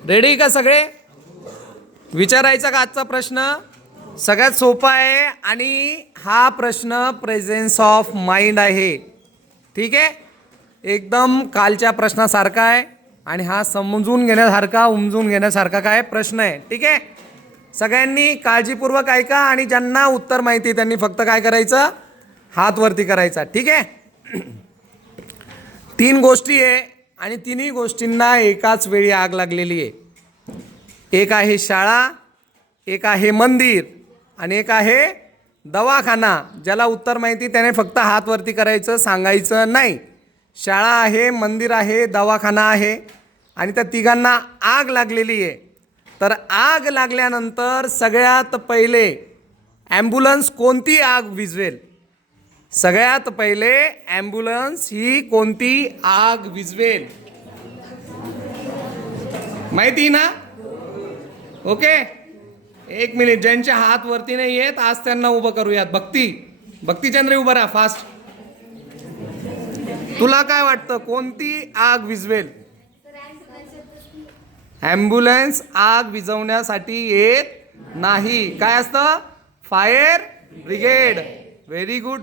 Ready का सगळे? विचारायचा का आजचा प्रश्न? सगळ्यात सोपा आहे आणि हा प्रश्न प्रेझेन्स ऑफ माइंड आहे. ठीक आहे, एकदम कालच्या प्रश्नासारखा आहे आणि हा समजून घेण्यासारखा उमजून घेण्यासारखा काय प्रश्न आहे. ठीक आहे, सगळ्यांनी काळजीपूर्वक ऐका आणि ज्यांना उत्तर माहिती त्यांनी फक्त काय करायचं, हात वरती करायचा. ठीक आहे. 3 गोष्टी आहे आणि तिन्ही गोष्टींना एकाच वेळी आग लागलेली आहे. एक आहे शाळा, एक आहे मंदिर आणि एक आहे दवाखाना. ज्याला उत्तर माहिती त्याने फक्त हात वरती करायचं, सांगायचं नाही. शाळा आहे, मंदिर आहे, दवाखाना आहे आणि त्या तिघांना आग लागलेली आहे. तर आग लागल्यानंतर सगळ्यात पहिले ॲम्ब्युलन्स कोणती आग विझवेल? सगळ्यात पहिले ॲम्ब्युलन्स ही कोणती आग विझवेल? माहिती ना? Okay, 1 minute. ज्यांचे हात वरती नाही येत आज त्यांना उभं करूयात. भक्तीचंद्र उभं राहा फास्ट. तुला काय वाटतं कोणती आग विझवेल? ॲम्ब्युलन्स आग विझवण्यासाठी येत नाही. काय असतं? Fire brigade. Very good.